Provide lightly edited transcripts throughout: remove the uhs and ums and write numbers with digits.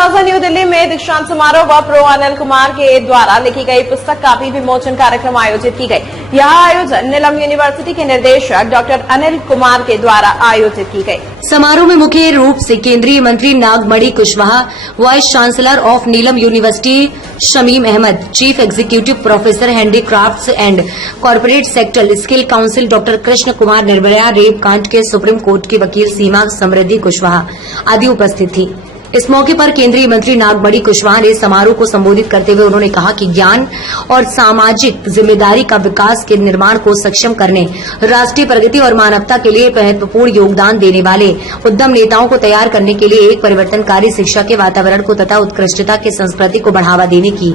Plaza new Delhi में दीक्षांत समारोह व प्रो अनिल कुमार के द्वारा लिखी गई पुस्तक का भी विमोचन कार्यक्रम आयोजित की गई। यह आयोजन नीलम यूनिवर्सिटी के निदेशक डॉक्टर अनिल कुमार के द्वारा आयोजित की गई। समारोह में मुख्य रूप से केंद्रीय मंत्री Nagmani Kushwaha, vice chancellor of Neelam university Shamim Ahmed, chief executive professor handicrafts and corporate sector skill council doctor Krishna Kumar, Nirbhaya rape कांड के सुप्रीम कोर्ट की वकील सीमा समृद्धि कुशवाहा आदि उपस्थित थी। इस मौके पर केंद्रीय मंत्री नागमणि कुशवाहा ने समारोह को संबोधित करते हुए उन्होंने कहा कि ज्ञान और सामाजिक जिम्मेदारी का विकास के निर्माण को सक्षम करने, राष्ट्रीय प्रगति और मानवता के लिए महत्वपूर्ण योगदान देने वाले उद्यम नेताओं को तैयार करने के लिए एक परिवर्तनकारी शिक्षा के वातावरण को तथा उत्कृष्टता की संस्कृति को बढ़ावा देने की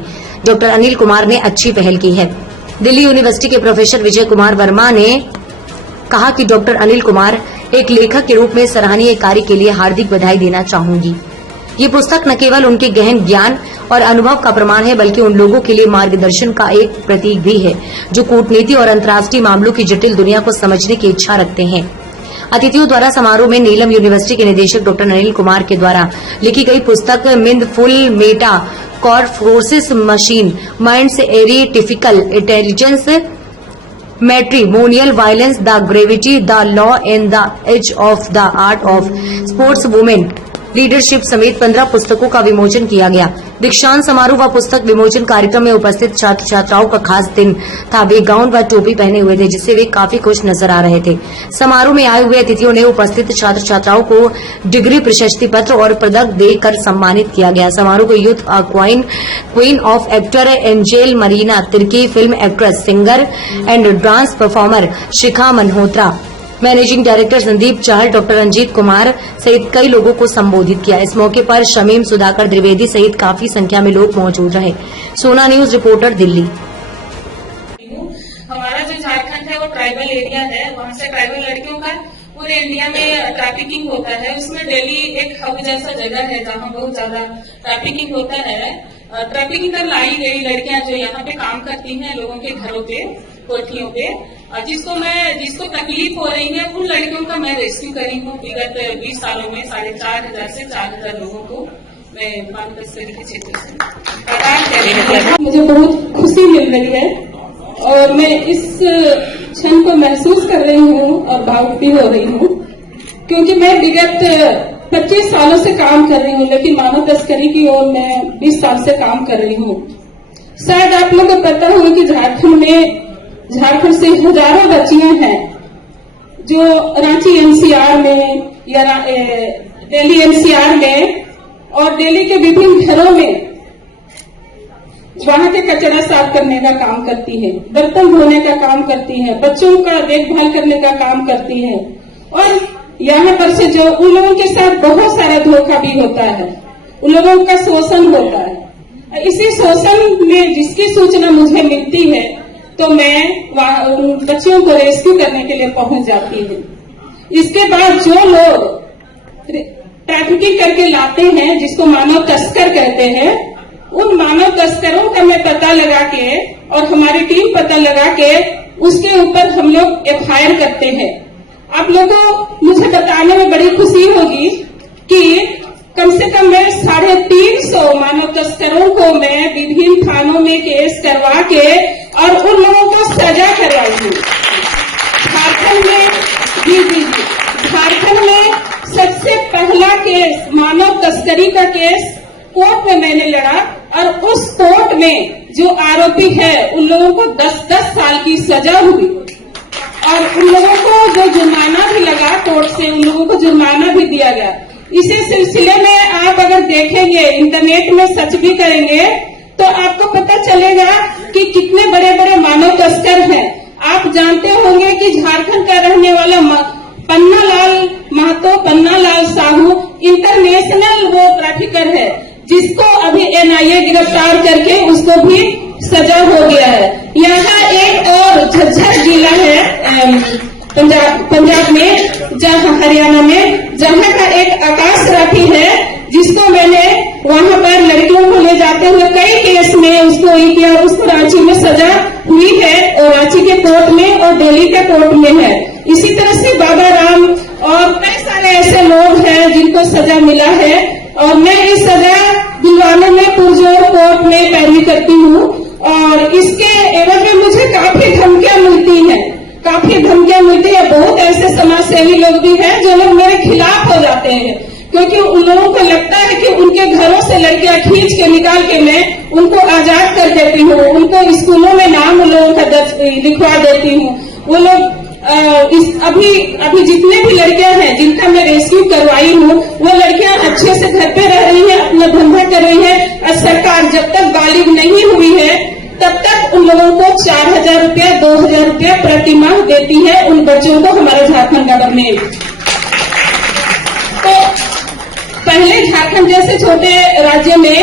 डॉक्टर अनिल कुमार ने अच्छी पहल की है। दिल्ली यूनिवर्सिटी के प्रोफेसर विजय कुमार वर्मा ने कहा कि डॉक्टर अनिल कुमार एक लेखक के रूप में सराहनीय कार्य के लिए हार्दिक बधाई देना चाहूंगी। ये पुस्तक न केवल उनके गहन ज्ञान और अनुभव का प्रमाण है, बल्कि उन लोगों के लिए मार्गदर्शन का एक प्रतीक भी है जो कूटनीति और अंतर्राष्ट्रीय मामलों की जटिल दुनिया को समझने की इच्छा रखते हैं। अतिथियों द्वारा समारोह में नीलम यूनिवर्सिटी के निदेशक डॉक्टर अनिल कुमार के द्वारा लिखी गई पुस्तक mindful metamorphosis machine minds artificial intelligence matrimonial violence the gravity the law and the age of the art of sports women leadership समेत 15 पुस्तकों का विमोचन किया गया। दीक्षांत समारोह व पुस्तक विमोचन कार्यक्रम में उपस्थित छात्र छात्राओं का खास दिन था। वे गाउन व टोपी पहने हुए थे, जिससे वे काफी खुश नजर आ रहे थे। समारोह में आए हुए अतिथियों ने उपस्थित छात्र छात्राओं को डिग्री, प्रशस्ति पत्र और पदक देकर सम्मानित किया गया। समारोह को youth queen of actor Angel Marina, Tirkey film actress, singer and dance performer Shikha Malhotra, managing director Sandeep Chahal, doctor Ranjit Kumar सहित कई लोगों को संबोधित किया। इस मौके पर शमीम सुधाकर द्विवेदी सहित काफी संख्या में लोग मौजूद रहे। सोना न्यूज रिपोर्टर दिल्ली। हमारा जो झारखंड है वो ट्राइबल एरिया है, वहाँ से ट्राइबल लड़कियों का पूरे इंडिया में ट्रैफिकिंग होता है। उसमें दिल्ली एक हब जैसा जगह है जहाँ बहुत ज्यादा ट्रैफिकिंग होता है। ट्रैफिकिंग कर लाई गई लड़कियां जो यहाँ पे काम करती हैं लोगों के घरों पे, कोठियों पे, जिसको तकलीफ हो रही है, उन लड़कियों का मैं रेस्क्यू करी हूँ। विगत 20 सालों में 4,500 से 4,000 लोगों को मैं मानव तस्करी के क्षेत्र से प्रदान कर रही हूँ। मुझे बहुत खुशी मिल रही है और मैं इस क्षण को महसूस कर रही हूँ और भावुक भी हो रही हूँ, क्योंकि मैं विगत 25 सालों से काम कर रही हूँ, लेकिन मानव तस्करी की ओर मैं 20 साल से काम कर रही हूँ। शायद आप लोगों को पता हो कि झारखंड से हजारों बच्चियां हैं जो रांची एनसीआर में या दिल्ली एनसीआर में और दिल्ली के विभिन्न घरों में वहां के कचरा साफ करने का काम करती है, बर्तन धोने का काम करती है, बच्चों का देखभाल करने का काम करती है। और यहाँ पर से जो उन लोगों के साथ बहुत सारा धोखा भी होता है, उन लोगों का शोषण होता है। इसी शोषण में जिसकी सूचना मुझे मिलती है तो मैं बच्चियों को रेस्क्यू करने के लिए पहुंच जाती हूँ। इसके बाद जो लोग ट्रैफिकिंग करके लाते हैं, जिसको मानव तस्कर कहते हैं, उन मानव तस्करों का मैं पता लगा के और हमारी टीम पता लगा के उसके ऊपर हम लोग FIR करते हैं। आप लोगों को मुझे बताने में बड़ी खुशी होगी कि कम से कम मैं 350 मानव तस्करों को मैं विभिन्न थानों में केस करवा के और उन लोगों को सजा करवाई हूँ। झारखंड में झारखंड में सबसे पहला केस मानव तस्करी का केस कोर्ट में मैंने लड़ा और उस कोर्ट में जो आरोपी है उन लोगों को 10-10 साल की सजा हुई और उन लोगों को जो जुर्माना भी लगा कोर्ट से, उन लोगों को जुर्माना भी दिया गया। इसी सिलसिले में आप अगर देखेंगे, इंटरनेट में सर्च भी करेंगे तो आपको पता चलेगा कि कितने बड़े बड़े मानव तस्कर हैं। आप जानते होंगे कि झारखंड का रहने वाला पन्नालाल महतो, पन्नालाल साहू इंटरनेशनल वो ट्रैफिकर है, जिसको अभी NIA गिरफ्तार करके उसको भी सजा हो गया है। यहाँ एक और झज्जर जिला है पंजाब में, जहाँ हरियाणा में, जहाँ का एक आकाश राठी है, जिसको मैंने वहाँ पर लड़कियों को ले जाते हुए कई केस में उसको किया, उसको रांची में सजा हुई है और रांची के कोर्ट में और दिल्ली के कोर्ट में है। इसी तरह से बाबा राम और कई सारे ऐसे लोग हैं जिनको सजा मिला है और मैं इस सजा हूँ और इसके एवज में मुझे काफी धमकियां मिलती हैं, बहुत ऐसे समाज सेवी लोग भी हैं जो लोग मेरे खिलाफ हो जाते हैं, क्योंकि उन लोगों को लगता है कि उनके घरों से लड़कियां खींच के निकाल के मैं उनको आजाद कर देती हूँ, उनको स्कूलों में नाम उन लोगों का लिखवा देती हूँ। वो लोग अभी जितने भी लड़कियां हैं जिनका मैं रेस्क्यू करवाई हूँ, वो लड़कियां अच्छे से घर पे रह रही हैं, अपना धंधा कर रही है, और सरकार जब तक बालिग नहीं हुई है तब तक उन लोगों को 4,000 रुपया 2,000 रुपया प्रति माह देती है उन बच्चों को हमारा झारखंड गवर्नमेंट। तो पहले झारखंड जैसे छोटे राज्य में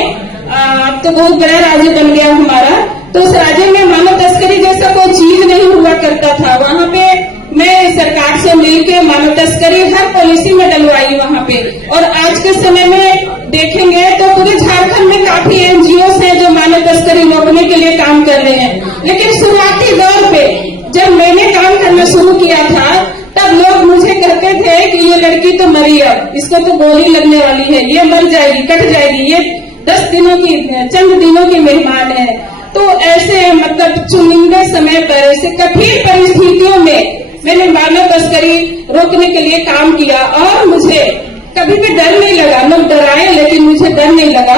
अब तो बहुत बड़ा राज्य बन गया हमारा, तो उस राज्य में मानव तस्करी जैसा कोई चीज नहीं हुआ करता था। वहाँ पे मैं सरकार से मिलके मानव तस्करी हर पॉलिसी में डलवाई वहाँ पे, और आज के समय में देखेंगे तो पूरे झारखंड में काफी एनजीओ हैं जो मानव तस्करी रोकने के लिए काम कर रहे हैं। लेकिन शुरुआती दौर पे जब मैंने काम करना शुरू किया था तब लोग मुझे कहते थे कि ये लड़की तो मरी, अब इसको तो गोली लगने वाली है, ये मर जाएगी, कट जाएगी, ये 10 दिनों की चंद दिनों की मेहमान है। तो ऐसे मतलब चुनिंदे समय पर ऐसे कठिन परिस्थितियों में मैंने मानव तस्करी रोकने के लिए काम किया, और मुझे कभी भी डर नहीं लगा। लोग डराए लेकिन मुझे डर नहीं लगा,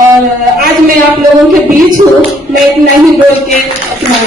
और आज मैं आप लोगों के बीच हूँ। मैं इतना ही बोल के अपना